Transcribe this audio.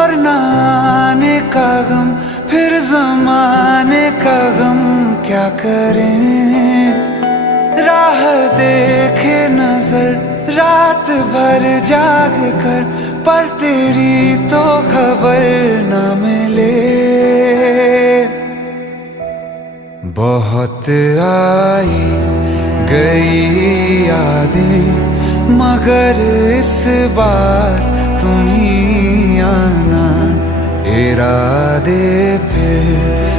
और न आने का गम, फिर जमाने का गम क्या करें। राह देखे नजर रात भर जाग कर, पर तेरी तो खबर न मिले। बहुत आई गई यादें, मगर इस बार तुम ही आना। इरादे फिर